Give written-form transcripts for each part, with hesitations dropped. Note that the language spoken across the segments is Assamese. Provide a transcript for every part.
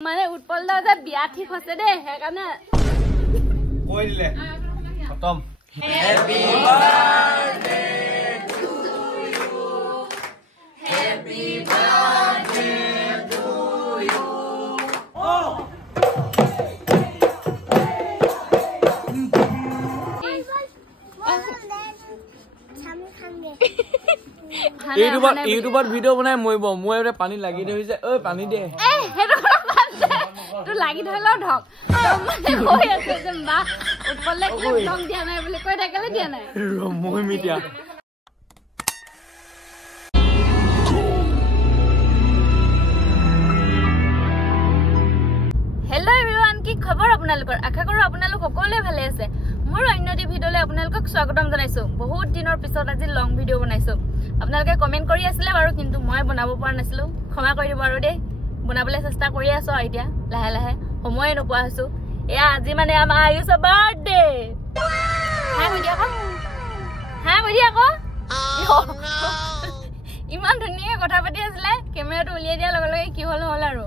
মানে উৎপল দা যে বিয়া ঠিক হৈছে দে হেকানে কই দিলে খতম happy birthday to you happy birthday to you ও ইউটিউবত ভিডিও বনাই মইব মইৰে পানী লাগি ধৰিছে ঐ পানী দে এ হেটো তো লাগি ধৰলো ঢক মানে হৈ আছে যে মা উৎপললে একদম দিয়া নাই বুলি কৈ থাকেলে দিয়া নাই মই মিডিয়া হেল্ল এভৰিৱান কি খবৰ আপোনালোকৰ আশা কৰো আপোনালোক সকলোৱে ভালে আছে মোৰ অন্যটি ভিডিঅ'লৈ আপোনালোকক স্বাগতম জনাইছো বহুত দিনৰ পিছত আজি লং ভিডিঅ' বনাইছো আপোনালোকে কমেন্ট কৰি আছিলে বাৰু কিন্তু মই বনাব পৰা নাছিলো ক্ষমা কৰি দিব আৰু দে বনাবলৈ চেষ্টা কৰি আছো এতিয়া লাহে লাহে সময় নোপোৱা হৈছো এয়া আজি মানে আমাৰ আয়ুষ বাৰ্থডে হাই মই দিয়া আকৌ ইমান ধুনীয়া কথা পাতি আছিলে কেমেৰাটো উলিয়াই দিয়া লগে লগে কি হ'ল আৰু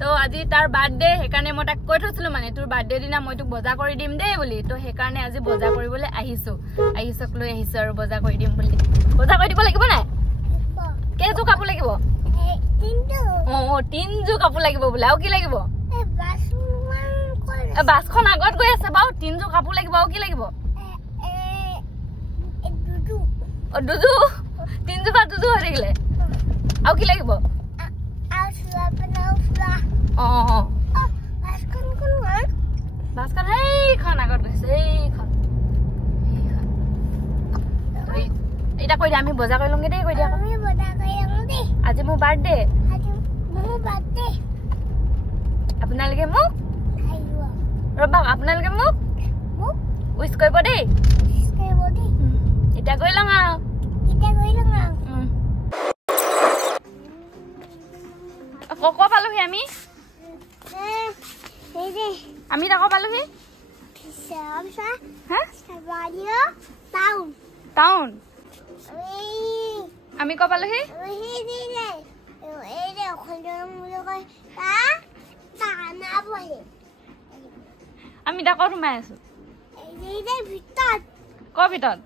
তো আজি তাৰ বাৰ্থডে হেকাৰণে মই তাক কৈ থৈছিলো মানে তোৰ বাৰ্থডে দিনা মই তোক বজাৰ কৰি দিম দে বুলি তো হেকাৰণে আজি বজাৰ কৰিবলৈ আহিছো আয়ুষক লৈ আহিছো আৰু বজাৰ কৰি দিম বুলি বজাৰ কৰি দিব লাগিব নাই কেইযোৰ কাপোৰ লাগিব তিনযোৰ কাপোৰ লাগিব বোলে আৰু কি লাগিব বাছখন আগত গৈ আছে বাৰু তিনযোৰ কাপোৰ লাগিব আৰু কি লাগিব দুযোৰ তিনযোৰ বা দুযোৰ হৈ থাকিলে আৰু কি লাগিব বাছখন সেইখন আগত গৈছে সেইখন এতিয়া কৈ দিয়া আমি বজাৰ কৰি লওঁগে দেই কৈ দিয়া আজি মোৰ বাৰ্থডে আপোনালোকে মোক ৰবা আপোনালোকে মোক উইচ কৰিব দেই এতিয়া গৈ লওঁ আৰু ক পালোহি আমি তাকো পালোহি টাউন আমি ক পালোহি আমি তাকত সোমাই আছো ক ভিতৰত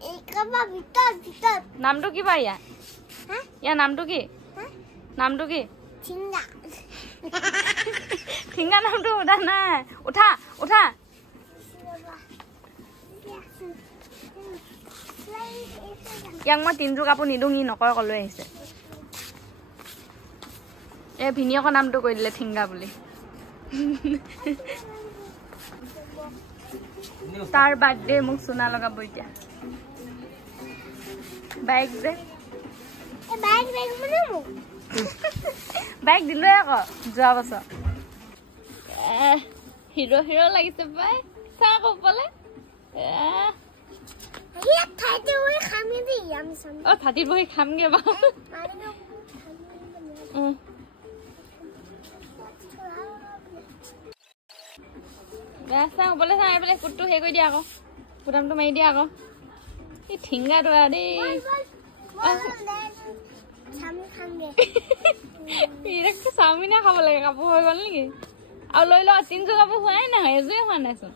নামটো কি বা ইয়াৰ নামটো কি নামটো কি ঠিংগা নামটো উঠা নাই উঠা উঠা ইয়াক মই তিনযোৰ কাপোৰ নিদিওঁ ই নকয় কলৈ আহিছে এই ভিনিয়কৰ নামটো কৈ দিলে ঠিংগা বুলি তাৰ বাৰ্থডে মোক চুনা লগাব এতিয়া বাইক যে বাইক দিলে আকৌ যোৱা বছৰ হিৰো হিৰো লাগিছে পাই চা আকৌ পালে থাটিত বহি খামগে বাৰু চা হ'বলে চা এইফালে কুটটো হেৰি কৰি দিয়া আকৌ কুটামটো মাৰি দিয়া আকৌ এই ঠিংগাটো দেই চাওমিনে খাব লাগে কাপোৰ হৈ গ'ল নেকি আৰু লৈ লোৱা তিনযোৰ কাপোৰ হোৱাই নহয় এযোৰে হোৱা নাইচোন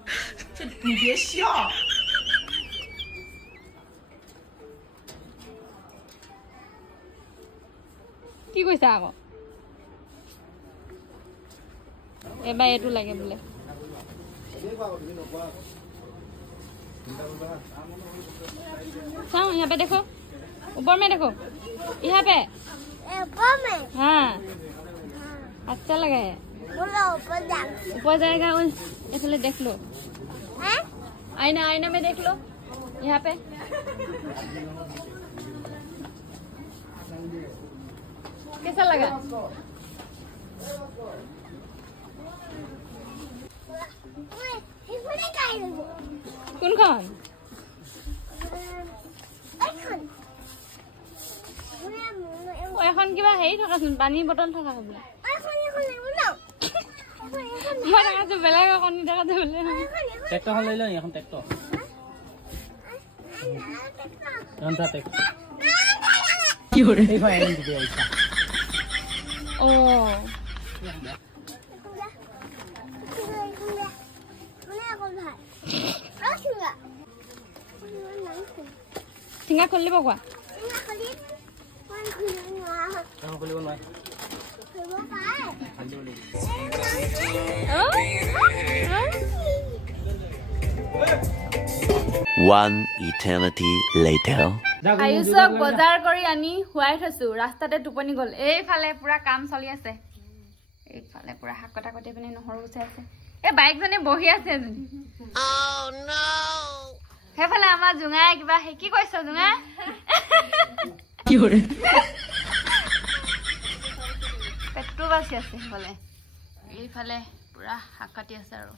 কি কৈছা আকৌ এবাৰ এইটো লাগে বোলে চাওঁ यहाँ पे देखो ऊपर में देखो यहाँ पे हाँ अच्छा लगा है ऊपर जाएगा इसलिए देख लो आईना आईना में देख लो यहाँ पे कैसा लगा कौन कौन এখন কিবা হেৰি থকাচোন পানী বটল থকা বোলে মই দেখাছো বেলেগ এখন দেখাছো বোলে ট্ৰেক্টৰখন লৈ লওঁ এখন ট্ৰেক্টৰ কি কৰে ঠিঙা খুলি দিব কোৱা One eternity later. আয়ুষক বজাৰ কৰি আনি খুৱাই থৈছো ৰাস্তাতে টোপনি গল এইফালে পুৰা কাম চলি আছে এইফালে পুৰা হাক কটা কটি পিনে নহৰু গুচাই আছে এই বাইকজনী বহি আছে এজনী সেইফালে আমাৰ জুঙাই কিবা কি কৈছ জুঙা কি কৰে পেটটো বাচি আছে সেইফালে এইফালে পুৰা হাক কাটি আছে আৰু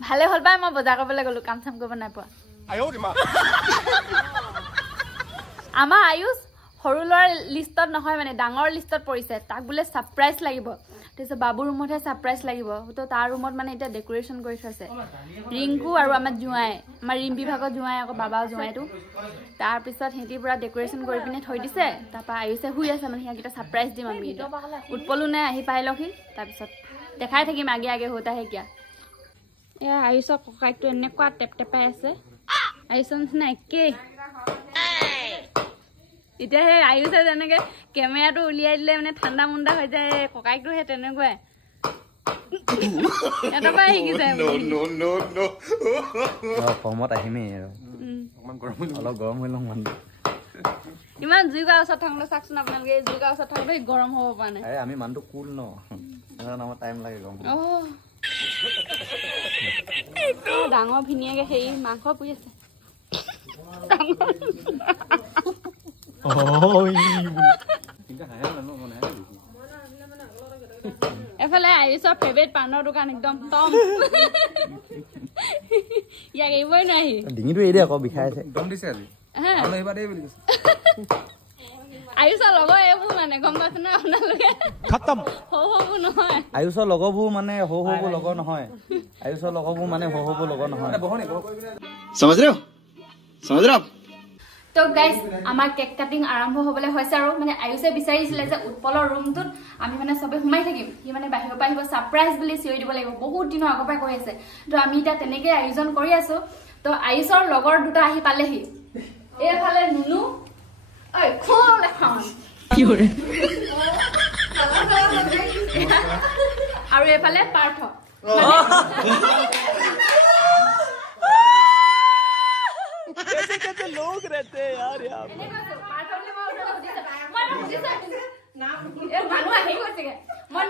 ভালে হ'ল পাই মই বজাৰ কৰিবলৈ গলো কাম চাম কৰিব নাই পোৱা আমাৰ আয়ুষ সৰু ল'ৰাৰ লিষ্টত নহয় মানে ডাঙৰ লিষ্টত পৰিছে তাক বোলে সাৰপ্ৰাইজ লাগিব তাৰপিছত বাবু ৰুমতহে সাৰপ্ৰাইজ লাগিব তো তাৰ ৰুমত মানে এতিয়া ডেকোৰেশ্যন কৰি থৈছে ৰিংকু আৰু আমাৰ জুৱাই আমাৰ ৰিম বিভাগত জুৱাই আকৌ বাবা জুৱাইটো তাৰপিছত সিহঁতি পুৰা ডেকোৰেশ্যন কৰি পিনে থৈ দিছে তাৰপৰা আয়ুষে শুই আছে মানে সিহঁতকেইটা সাৰপ্ৰাইজ দিম আমি উৎপলো নাই আহি পাই লহি তাৰপিছত দেখাই থাকিম আগে আগে হতা হে কিয়া এয়া আয়ুষৰ ককাইকটো এনেকুৱা টেপ টেপাই আছে আয়ুষৰ নিচিনা একেই এতিয়া সেই আয়ুষে যেনেকে কেমেৰাটো উলিয়াই দিলে মানে ঠাণ্ডা মুণ্ডা হৈ যায় ককাইকটো সেই তেনেকুৱাই এটা পাই শিকিছে কমত আহিমেই আৰু অলপ গৰম হৈ লওঁ মানুহ ইমান জুইগাৰ ওচৰত থাকোঁতে চাওকচোন আপোনালোকে জুইগাৰ ওচৰত থাকোঁতে গৰম হ'ব পৰা নাই আমি মানুহটো কুল ন আমাৰ টাইম লাগে গৰম ডাঙৰ ভিনিয়াকে সেই মাংস পুৰি আছে এফালে আয়ুষৰ ফেভৰেট পানৰ দোকান একদম টম ইয়াক এৰিবই নোৱাৰি ডিঙিটো এৰি দে আকৌ বিষাই আছে দম দিছে আজি আয়ুষৰ লগৰ এইবোৰ মানে গম পাইছে ন আপোনালোকে খতম সৌবোৰ নহয় আয়ুষৰ লগৰবোৰ মানে সৌবোৰ লগৰ নহয় আয়ুষৰ লগৰবোৰ মানে সৌবোৰ লগৰ নহয় समझ रहे हो समझ रहे हो তো গাইস আমাৰ কেক কাটিং আৰম্ভ হ'বলৈ হৈছে আৰু মানে আয়ুষে বিচাৰিছিলে যে উৎপলৰ ৰুমটোত আমি মানে সবে সোমাই থাকিম সি মানে বাহিৰৰ পৰা আহিব সাৰপ্ৰাইজ বুলি চিঞৰি দিব লাগিব বহুত দিনৰ আগৰ পৰা কৈ আছে তো আমি এটা তেনেকৈ আয়োজন কৰি আছো তো আয়ুষৰ লগৰ দুটা আহি পালেহি এইফালে নুনু ঐ খোল এখন কি কৰে আৰু এইফালে পাৰ্থ कैसे लोग रहते हैं यार यहाँ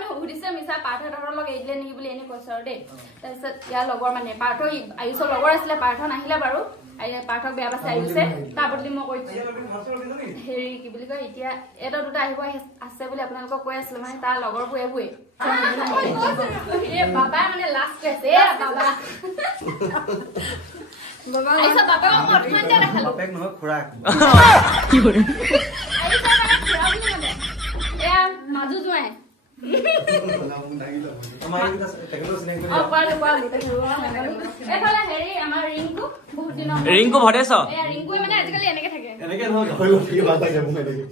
সুধিছে মিছা পাৰ্থহঁতৰ লগ এৰিলে নেকি বুলি এনে কৈছো আৰু দেই তাৰপিছত ইয়াৰ লগৰ মানে পাৰ্থ আয়ুষৰ লগৰ আছিলে পাৰ্থ নাহিলে বাৰু পাৰ্থক বেয়া পাইছে আয়ুষে তাৰ বদলি মই কৈছো হেৰি কি বুলি কয় এতিয়া এটা দুটা আহিব আছে বুলি আপোনালোকক কৈ আছিলো মানে তাৰ লগৰবোৰ এইবোৰে বাবাই মানে লাষ্ট কৈছে বাবা আইছা বাবা মই অকমান দিয়া দেখালো বাপেক নহয় খুৰাক কি কৰে আইছা মানে খুৰা বুলি মানে এয়া মাজু জুৱাই আমাৰ এইটা টেকনোলজি নাই কৰি এফালে হেৰি আমাৰ ৰিংকু বহুত দিনৰ ৰিংকু ভদেছ এয়া ৰিংকু মানে আজিকালি এনেকে থাকে এনেকে নহয় হৈ গ'ল কি বাত আছে মই দেখি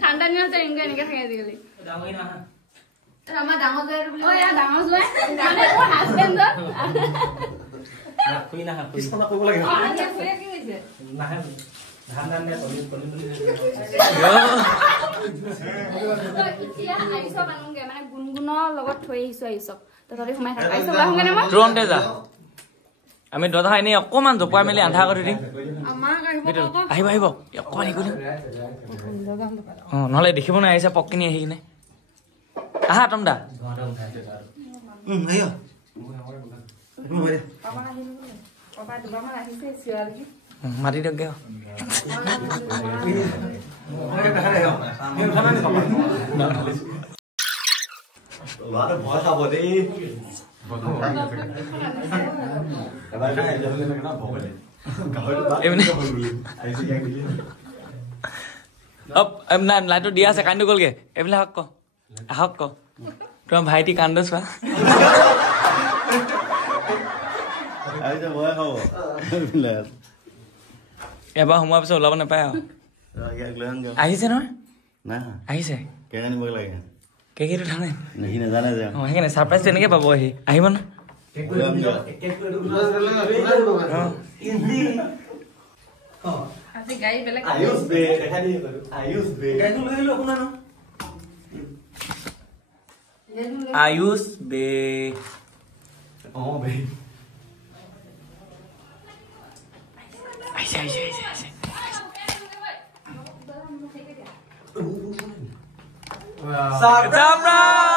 ঠাণ্ডা দিনত ৰিংকু এনেকে থাকে আজিকালি ডাঙৰ না আমাৰ ডাঙৰ জয় বুলি অ এয়া ডাঙৰ জয় মানে মোৰ হাজবেণ্ড খুই না কিছনা কৰিব লাগে অ আনি ফুয়ে কি হৈছে না ধান ধান নে তলি তলি এতিয়া আইছো বানুগে মানে গুনগুনৰ লগত থৈ আহিছো আইছক তথাপি সোমাই থাক আইছো বাহুগে নে মই ড্ৰোনতে যা আমি দদা এনে অকমান জপাই মেলি আন্ধা কৰি দিম আমাক আহিব আহিব অকমান কৰি অ নহলে দেখিব নাই আহিছে পক্কিনি আহি কিনে আহা তমদা आयो পাপা দুবাৰমান আহিছে চিৱালি মাতি দিয়ক গে ভয় খাব দেই লাইটটো দিয়া আছে কান্দো গ'লগে এইবিলাক হক ক আহক ক তোমাৰ ভাইটি কান্দ চোৱা এবাৰ সোমোৱাৰ পিছত ওলাব নাপায় আৰু আহিছে নহয় আহিছে কেকিটো থাকে সেইকাৰণে ছাৰপ্ৰাইজ তেনেকে পাব আহি আহিব ন আজি গাই বেলেগ আয়ুষ বে দেখা দি কৰো আয়ুষ বে গাইটো লৈ আহিলো আপোনাৰ ন আয়ুষ বে অ বে আইছে surprise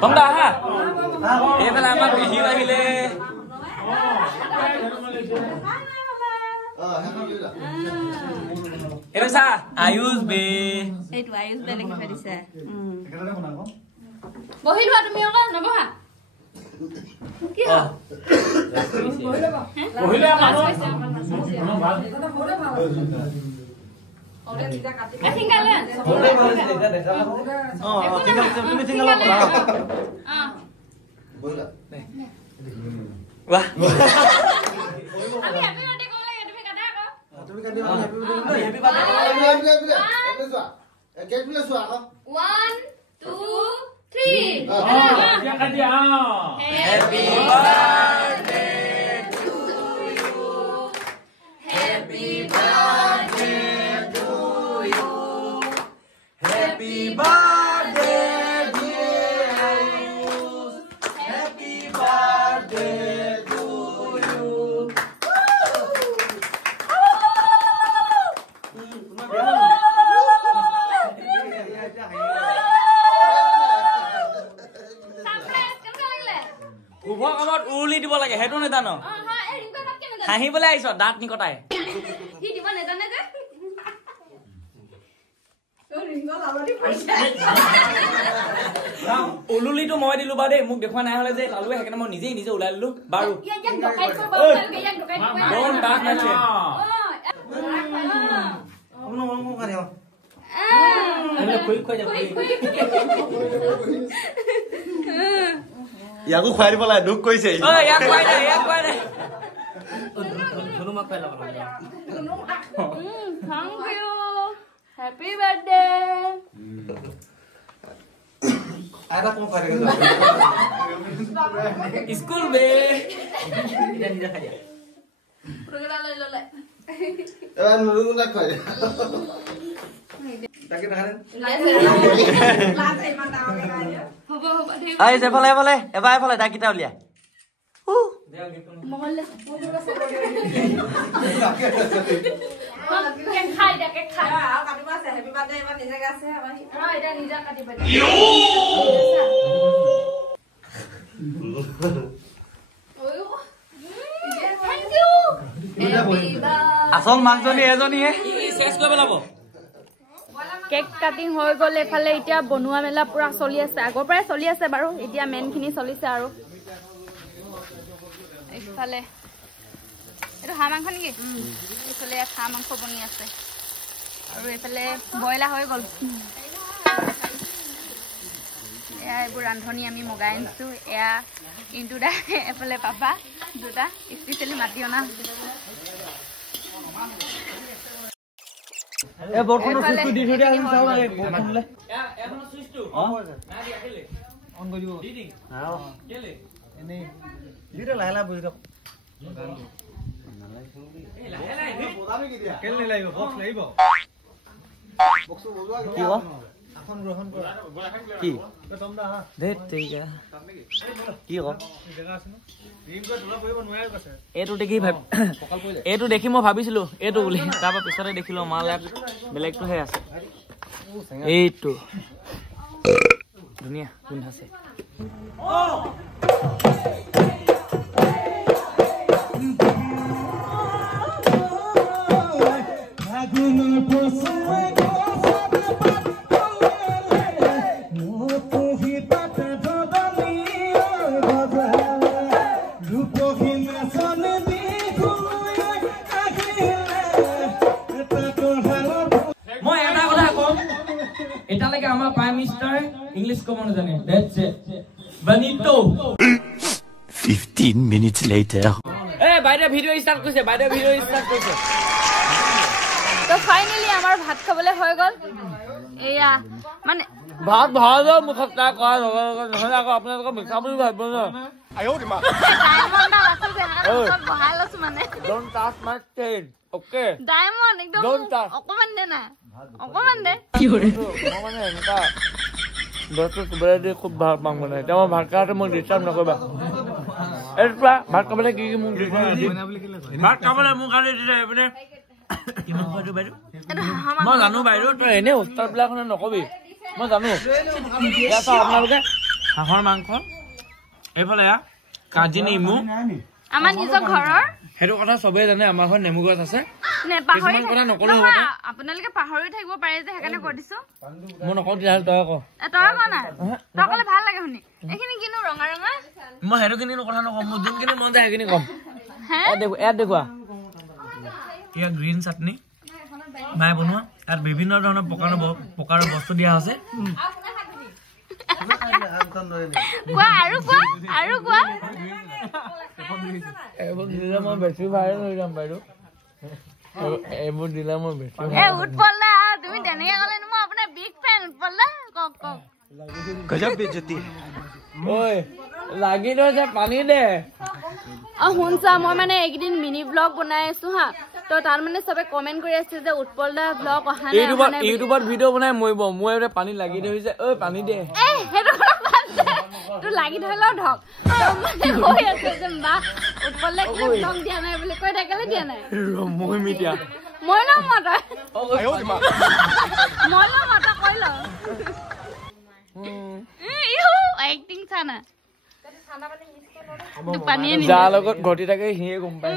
Tongda ha. Pala amat hiu ahile. Sa Ayush be. এইটো আয়ুষ বে লিখি পাইছে বহিলো তুমি আকৌ নবহা কি হ বহিলো মানুহ ওরে নিটা কাটি ঠিকালে ওরে মানে দেখা দেখা তুমি ঠিকালে বহিলা Wah. আমি হ্যাপি বার্থডে কইলে তুমি কাটা আকৌ তুমি কাটি হ্যাপি বার্থডে কেক বিলে সোয়া আকৌ 1 2 3 Happy birthday to you. Happy birthday to you. Happy birthday dear Ayush. Happy birthday to you. Ubah kamot uli দিব লাগে হেতু নেতা ন হাঁহিবলৈ আহিছ দাঁত নিকটাই কি দিব নেজানে যে উলুলিটো মই দিলো বা দেই মোক দেখুৱা নাই হলে যে লালুৱে সেইকাৰণে মই নিজে ওলাই দিলো বাৰু ডোন্ট টাচ মাই চেন ইয়াকো খুৱাই দিব লাগে দুখ কৰিছে ইয়াক খুৱাই দে Thank you. Happy birthday. আইতা কোন খাই গেল স্কুল বে এবাৰ নুৰুং না খাই তাকে দেখা দেন আই যেফালে এফালে এবাৰ এফালে ডাকিটা উলিয়া আসল মাকজনী এজনীহে শেষ কৰি পেলাব কেক কাটিং হৈ গ'ল এফালে এতিয়া বনোৱা মেলা পুৰা চলি আছে আগৰ পৰাই চলি আছে বাৰু এতিয়া মেইনখিনি চলিছে আৰু এইফালে এইটো হাঁহ মাংস নেকি এইফালে হাঁহ মাংস বনি আছে আৰু এইফালে বইলা হৈ গ'ল এয়া এইবোৰ ৰান্ধনি আমি মগাই আনিছো এয়া ইন্তু দা এফালে পাপা দুটা স্পেচিয়েলি মাতি অনা এ বৰখনৰ সুইচটো দি থৈ দিয়া আছে চাও লাগে বৰখনলে এখনৰ সুইচটো না দি আকেলে অন কৰি দিব দি হাও কেলে এনে দিৰে লাইলা বুজি ৰ এ লাইলা বদামি কি দিয়া কেলে লাগিব বক্স লাগিব বক্স বজোৱা কি কি ধেত তেৰিকা কি ক এইটো দেখি এইটো দেখি মই ভাবিছিলো এইটো বুলি তাৰপৰা পিছতে দেখিলো মাল ইয়াত বেলেগটোহে আছে এইটো ধুনীয়া গোন্ধাইছে এটালৈকে আমাৰ প্ৰাইম মিনিষ্টাৰ ইংলিছ ক'ব নাজানে that's it bonito 15 minutes later. বাইদেউ ভিডিঅ' ষ্টাৰ্ট কৰিছে তো ফাইনেলি আমাৰ ভাত খাবলৈ হৈ গ'ল এয়া মানে ভাত ভাল মুখত ট্ৰাই কৰা নহ'লে আকৌ আপোনালোকৰ মিঠা বুলি ভাবিব ন ডায়মণ্ড আছে যে হাত বহাই লৈছো মানে don't touch my chain okay diamond একদম অকমান দে না অকমান দে কি কৰে মই মানে এনেকা বস্তু চুবলে দি খুব ভাল পাওঁ মানে এতিয়া মই ভাত খাওঁতে মোক ডিষ্টাৰ্ব নকৰিবা এইটো ভাত খাবলৈ কি মোক ভাত খাবলৈ মোক খালি দিছে এইপিনে কিমান খোৱাটো বাইদেউ মই জানো বাইদেউ তই এনেই উস্তাদবিলাক নকবি মই জানো আপোনালোকে হাঁহৰ মাংস এইফালে কাজি নেমু আমাৰ নিজৰ ঘৰৰ সেইটো কথা চবেই জানে আমাৰ ঘৰত নেমু গছ আছে আপোনালোকে পাহৰি থাকিব পাৰে যে সেইকাৰণে কৈ দিছো মই নকওঁ তেতিয়াহ'লে তই আকৌ তই কোৱা নাই তই ক'লে ভাল লাগে শুনি এইখিনি কিনো ৰঙা ৰঙা মই সেইটোখিনি কথা নকওঁ মোৰ যোনখিনি মন যায় সেইখিনি ক'ম ইয়াত দেখুৱা এয়া গ্ৰীণ চাটনি মায়ে বনোৱা ইয়াত বিভিন্ন ধৰণৰ প্ৰকাৰৰ বস্তু দিয়া আছে এইবোৰ দিলে মই বেছি ভাইৰেল হৈ যাম বাইদেউ এইবোৰ দিলে মই বেছি উৎপল দা তুমি তেনেকে ক'লে মই আপোনাৰ বিগ ফেন উৎপল দা কওক गजब बेइज्जती ঐ লাগি ধৰিছে পানী দে শুনছা মই মানে এইকেইদিন মিনি ব্লগ বনাই আছো হা তো তাৰ মানে চবে কমেন্ট কৰি আছে যে উৎপল দা ব্লগ অহা নাই ইউটিউবত ভিডিঅ' বনাই মৰিব মোৰ এইটো পানী লাগি ধৰিছে ঐ পানী দে তোৰ লাগি ধৰিলেও ধক মানে কৈ আছে যে মা উৎপল দা কি ব্লগ দিয়া নাই বুলি কৈ থাকিলে দিয়া নাই মই মিডিয়া মই লম মতা কৈ ল এক্টিং চানা যাৰ লগত ঘটি থাকে সিয়ে গম পায়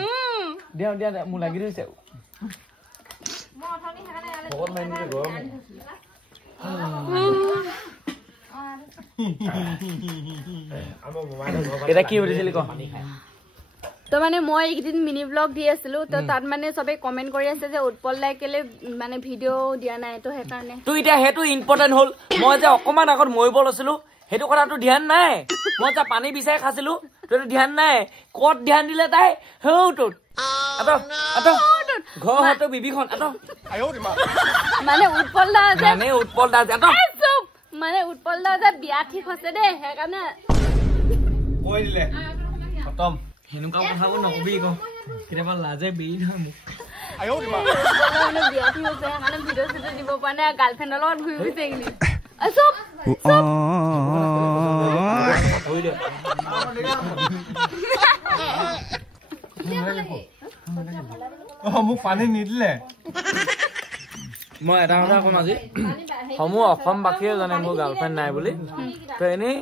দিয়া দিয়া মোৰ লাগি ধৰিছে এটা কি সুধিছিলি ক তো মানে মই এইকেইদিন মিনি ব্লগ দি আছিলো তো তাত মানে চবে কমেন্ট কৰি আছে যে উৎপল দাই কেলে মানে ভিডিঅ' দিয়া নাই তো সেইকাৰণে তো এতিয়া সেইটো ইম্পৰ্টেণ্ট হ'ল মই যে অকমান আগত মৰিব লৈছিলো সেইটো কথাটো ধ্যান নাই মই যে পানী বিচাৰি খাইছিলো তোৰ ধ্যান নাই ক'ত ধ্যান দিলে তাই হেউটোত ঘৰ হতো বিবিখন মানে উৎপল দা যে মানে উৎপল দা যে বিয়া ঠিক হৈছে দেই সেইকাৰণে কৈ দিলে খতম সেনেকুৱা কথাবোৰ নকবি ক কেতিয়াবা লাজে বেৰি নহয় মোক বিয়া ঠিক হৈছে সেইকাৰণে ভিডিঅ' চিডিঅ' দিব পৰা নাই গাৰ্লফ্ৰেণ্ডৰ লগত ঘূৰি ফুৰিছে এইখিনি মোক পানী নিদিলে মই এটা কথা কম আজি সমূহ অসমবাসীয়ে জানে মোৰ গাৰ্লফ্ৰেণ্ড নাই বুলি তো এনেই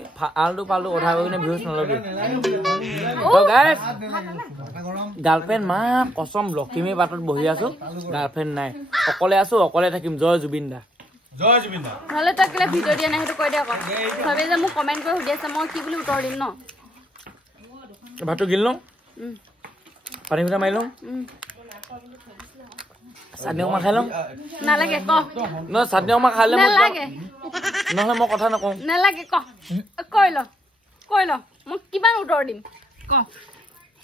আলটু পালটু কথা কৈ কিনে ভিউজ নলবি গাৰ্লফ্ৰেণ্ড মা কচম লখিমী বাটত বহি আছো গাৰ্লফ্ৰেণ্ড নাই অকলে আছো অকলে থাকিম জয় জুবিন দা নহ'লে তই কেলে ভিডিঅ' দিয়া নাই সেইটো কৈ দে আকৌ চবে যে মোক কমেণ্ট কৰি সুধি আছে মই কি বুলি উত্তৰ দিম ন ভাতটো গিল লওঁ পানী ফুটা মাৰি লওঁ চাটনি অকণমান খাই লওঁ নালাগে ক নহয় চাটনি অকণমান খাই ল'ম নালাগে নহ'লে মই কথা নকওঁ নালাগে কৈ ল মোক কিমান উত্তৰ দিম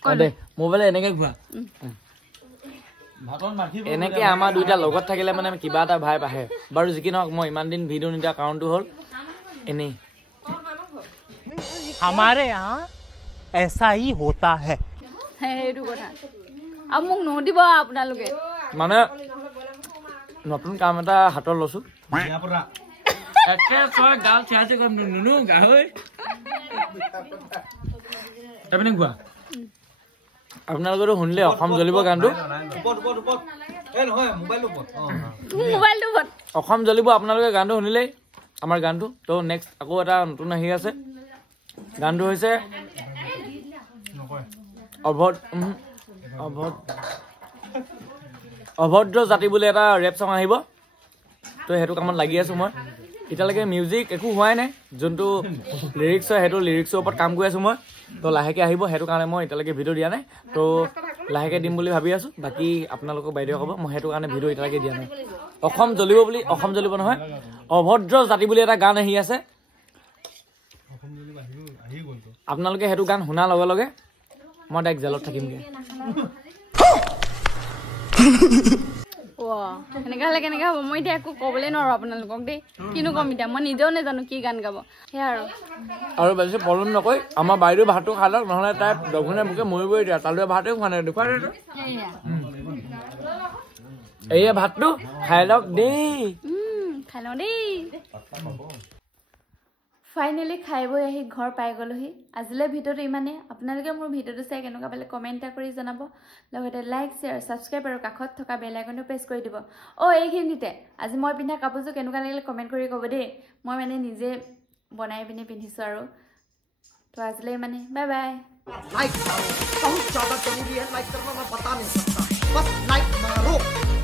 ক দে মোবাইল এনেকে ঘূৰা এনেকে আমাৰ দুইটা লগত থাকিলে মানে কিবা এটা ভাইব আহে বাৰু যি কি নহওক মই ইমান দিন ভিডিঅ' নিদিয়া কাৰণটো হ'ল এনেই हमारे यहाँ ऐसा ही होता है সেইটো কথা আৰু মোক নুসুধিব আপোনালোকে মানে নতুন কাম এটা হাতত লৈছো একে ছয় গাল চেয়াচে কম নুনু গাহৈ তাৰপিনে কোৱা আপোনালোকেতো শুনিলে অসম জ্বলিব গানটো অসম জ্বলিব আপোনালোকে গানটো শুনিলেই আমাৰ গানটো তো নেক্সট আকৌ এটা নতুন আহি আছে গানটো হৈছে অভদ্ৰ জাতি বুলি এটা ৰেপ সং আহিব তো সেইটো কামত লাগি আছো মই এতিয়ালৈকে মিউজিক একো হোৱাই নাই যোনটো লিৰিক্স হয় সেইটো লিৰিক্সৰ ওপৰত কাম কৰি আছো মই তো লাহেকে আহিব সেইটো কাৰণে মই এতিয়ালৈকে ভিডিঅ' দিয়া নাই তো লাহেকে দিম বুলি ভাবি আছো বাকী আপোনালোকক বাইদেউ ক'ব মই সেইটো কাৰণে ভিডিঅ' এতিয়ালৈকে দিয়া নাই অসম জ্বলিব বুলি অসম জ্বলিব নহয় অভদ্ৰ জাতি বুলি এটা গান আহি আছে আপোনালোকে সেইটো গান শুনাৰ লগে লগে মই ডাইৰেক্ট জেলত থাকিমগৈ এনেকৈ হ'লে কেনেকৈ হ'ব মই এতিয়া একো ক'বলৈ নোৱাৰোঁ আপোনালোকক দেই কিনো ক'ম এতিয়া মই নিজেও নাজানো কি গান গাব সেয়া আৰু বেছি প্ৰব্লেম নকৰি আমাৰ বাইদেউ ভাতটো খাই লওক নহ'লে তাই দক্ষিণে মোকে মৰিবই এতিয়া তালৈ ভাতেও খোৱা নাই দেখুৱাই এয়া ভাতটো খাই লওক দেই খাই লওঁ দেই ফাইনেলি খাই বৈ আহি ঘৰ পাই গ'লোহি আজিলৈ ভিডিঅ'টো ইমানেই আপোনালোকে মোৰ ভিডিঅ'টো চাই কেনেকুৱা পালে কমেণ্ট এটা কৰি জনাব লগতে লাইক শ্বেয়াৰ ছাবস্ক্ৰাইব আৰু কাষত থকা বেল আইকনটো প্ৰেছ কৰি দিব এইখিনিতে আজি মই পিন্ধা কাপোৰযোৰ কেনেকুৱা লাগিলে কমেণ্ট কৰি ক'ব দেই মই মানে নিজে বনাই পিনে পিন্ধিছোঁ আৰু তো আজিলৈ ইমানে বাই বাই लाइक बहुत ज्यादा जरूरी है लाइक करना मैं बता नहीं सकता बस लाइक मारो